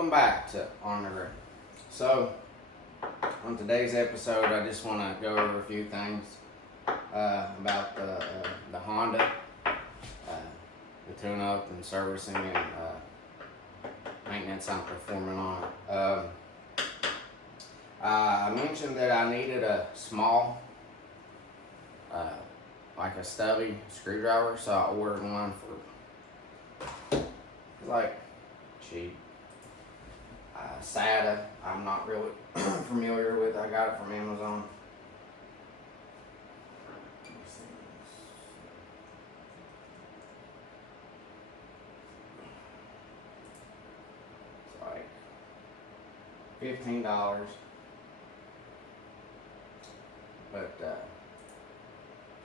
welcome back to On the Road. So, on today's episode, I just want to go over a few things about the Honda, the tune-up and servicing and maintenance I'm performing on it. I mentioned that I needed a small, like a stubby screwdriver, so I ordered one for like cheap. SATA, I'm not really familiar with. I got it from Amazon. It's like $15. But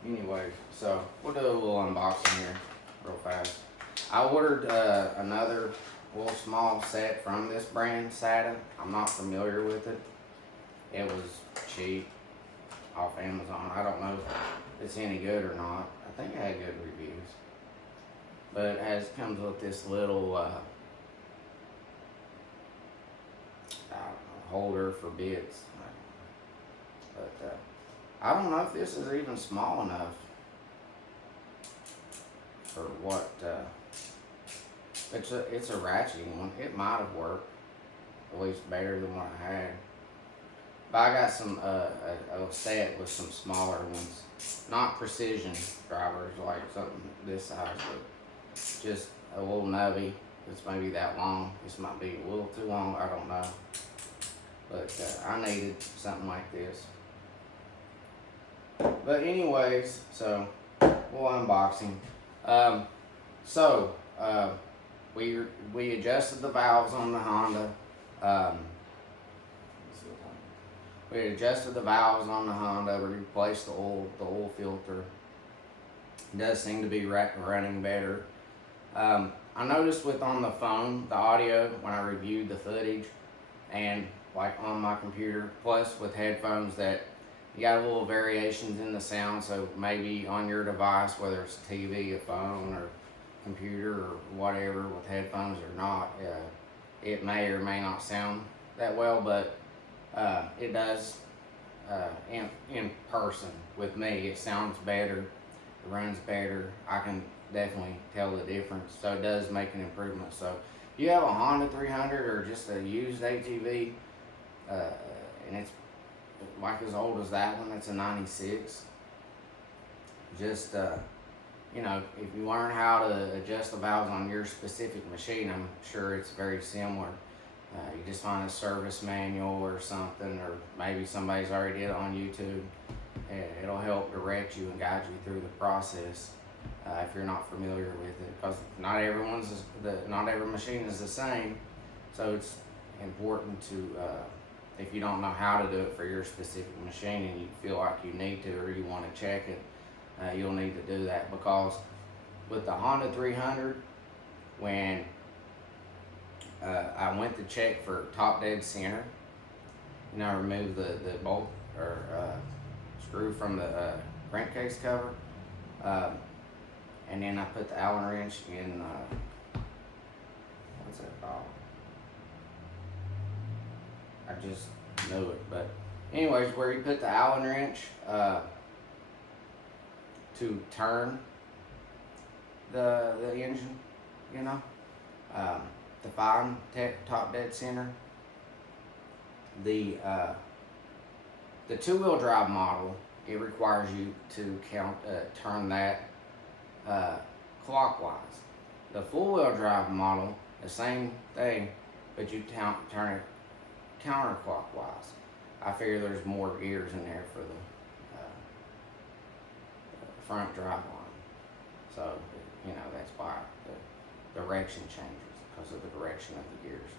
anyway, so we'll do a little unboxing here real fast. I ordered another little small set from this brand, SATA. I'm not familiar with it. It was cheap off Amazon. I don't know if it's any good or not. I think it had good reviews. But it comes with this little I don't know, holder for bits. But I don't know if this is even small enough for what. It's a ratchet one. It might have worked, at least better than what I had. But I got some a set with some smaller ones, not precision drivers like something this size, but just a little nubby. It's maybe that long. This might be a little too long. I don't know. But I needed something like this. But anyways, so we'll unboxing. We adjusted the valves on the Honda. We adjusted the valves on the Honda. We replaced the oil filter. It does seem to be running better. I noticed on the phone, the audio, when I reviewed the footage, and like on my computer, plus with headphones, that you got a little variations in the sound. So maybe on your device, whether it's a TV, a phone, or computer or whatever, with headphones or not, it may or may not sound that well, but it does in person with me. It sounds better, it runs better. I can definitely tell the difference, so it does make an improvement. So if you have a Honda 300 or just a used ATV, and it's like as old as that one, it's a 96, just you know, if you learn how to adjust the valves on your specific machine, I'm sure it's very similar. You just find a service manual or something, or maybe somebody's already did it on YouTube. It'll help direct you and guide you through the process if you're not familiar with it, because not every machine is the same. So it's important to, if you don't know how to do it for your specific machine and you feel like you need to, or you want to check it, you'll need to do that. Because with the Honda 300, when I went to check for top dead center, and I removed the bolt or screw from the crankcase cover, and then I put the Allen wrench in, what's that called? I just knew it, but anyways, where you put the Allen wrench to turn the engine, you know, to find top dead center. The two-wheel drive model, it requires you to turn that clockwise. The four-wheel drive model, the same thing, but you turn it counterclockwise. I figure there's more gears in there for the front drive line, so you know that's why the direction changes, because of the direction of the gears.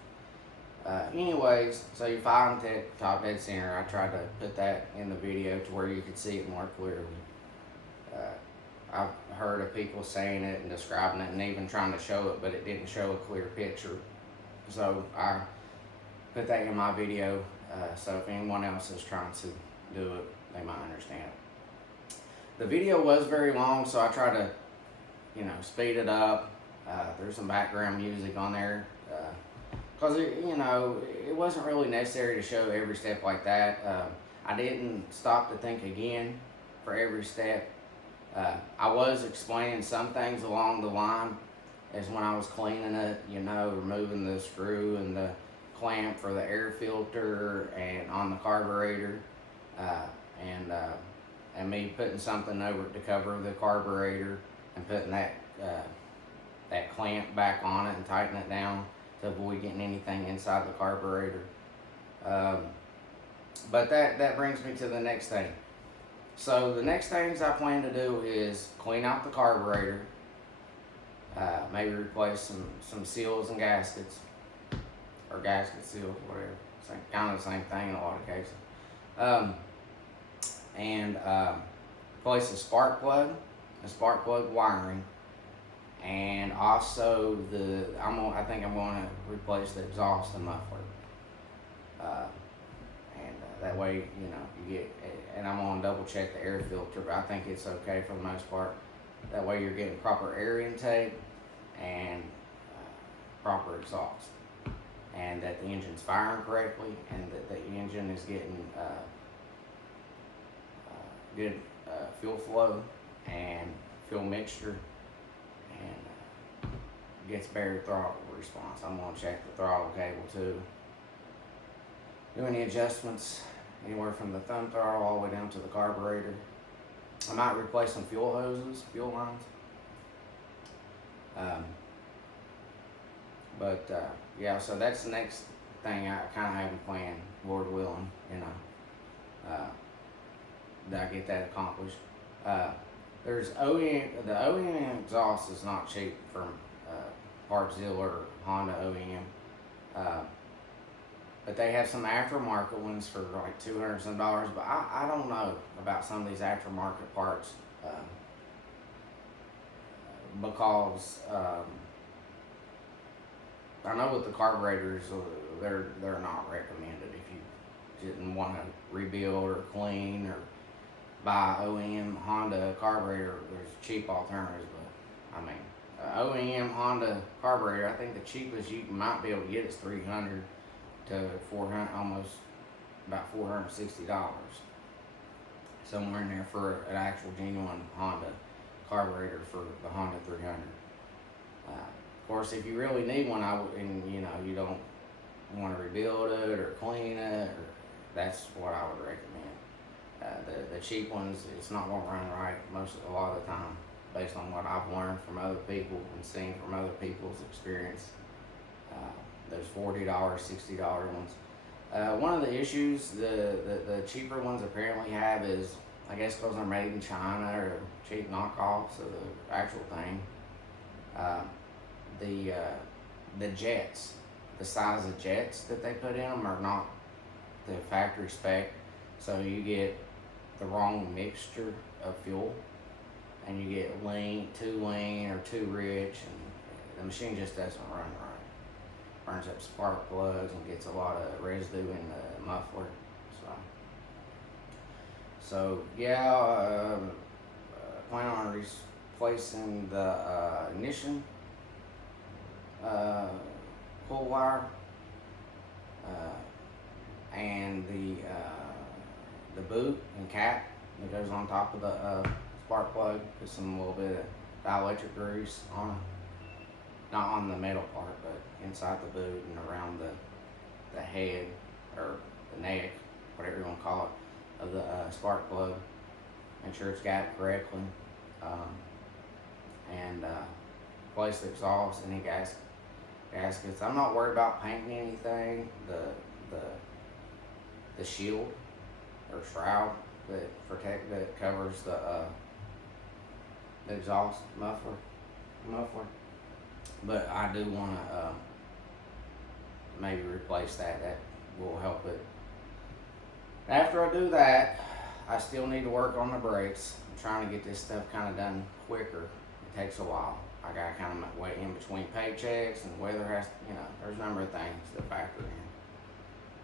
Anyways, so you find that top dead center. I tried to put that in the video to where you could see it more clearly. I've heard of people saying it and describing it and even trying to show it, but it didn't show a clear picture. So I put that in my video, so if anyone else is trying to do it, they might understand. The video was very long, so I tried to, speed it up. There's some background music on there. because it wasn't really necessary to show every step like that. I didn't stop to think again for every step. I was explaining some things along the line as when I was cleaning it, removing the screw and the clamp for the air filter and on the carburetor, and me putting something over it to cover the carburetor and putting that clamp back on it and tightening it down to avoid getting anything inside the carburetor. But that brings me to the next thing. So the next things I plan to do is clean out the carburetor, maybe replace some seals and gaskets, or gasket seals, whatever. Kind of the same thing in a lot of cases. And replace the spark plug wiring, and also I think I'm going to replace the exhaust and muffler. That way, you get, and I'm going to double check the air filter, but I think it's okay for the most part. That way you're getting proper air intake and proper exhaust, and that the engine's firing correctly, and that the engine is getting good fuel flow and fuel mixture, and gets better throttle response. I'm going to check the throttle cable too. Do any adjustments anywhere from the thumb throttle all the way down to the carburetor. I might replace some fuel hoses, fuel lines. Yeah, so that's the next thing I kind of have planned, Lord willing, that I get that accomplished. There's the OEM exhaust is not cheap from Partzilla or Honda OEM. But they have some aftermarket ones for like $200 some, but I don't know about some of these aftermarket parts, because I know with the carburetors, they're not recommended if you didn't want to rebuild or clean or buy OEM Honda carburetor. There's cheap alternatives, but I mean, OEM Honda carburetor, I think the cheapest you might be able to get is $300 to $400, almost about $460, somewhere in there for an actual genuine Honda carburetor for the Honda 300. Of course, if you really need one, and you don't want to rebuild it or clean it, that's what I would recommend. The cheap ones, it's not going to run right a lot of the time, based on what I've learned from other people and seen from other people's experience. There's $40, $60 ones. One of the issues the cheaper ones apparently have is, I guess because they're made in China or cheap knockoffs of the actual thing, the jets, the size of jets that they put in them are not the factory spec, so you get the wrong mixture of fuel, and you get too lean or too rich, and the machine just doesn't run right. Burns up spark plugs and gets a lot of residue in the muffler. So yeah, plan on replacing the ignition pull wire, and the boot and cap that goes on top of the spark plug. Put a little bit of dielectric grease on it, not on the metal part, but inside the boot and around the head or the neck, whatever you want to call it, of the spark plug. Make sure it's got it correctly, and replace the exhaust, any gaskets. I'm not worried about painting anything. The shield or shroud that covers the exhaust muffler. But I do want to maybe replace that. That will help it. After I do that, I still need to work on the brakes. I'm trying to get this stuff kind of done quicker. It takes a while. I got to kind of wait in between paychecks, and weather has, there's a number of things that factor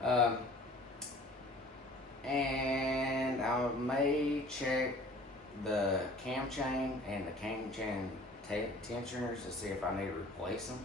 in. And I may check the cam chain and the cam chain tensioners to see if I need to replace them.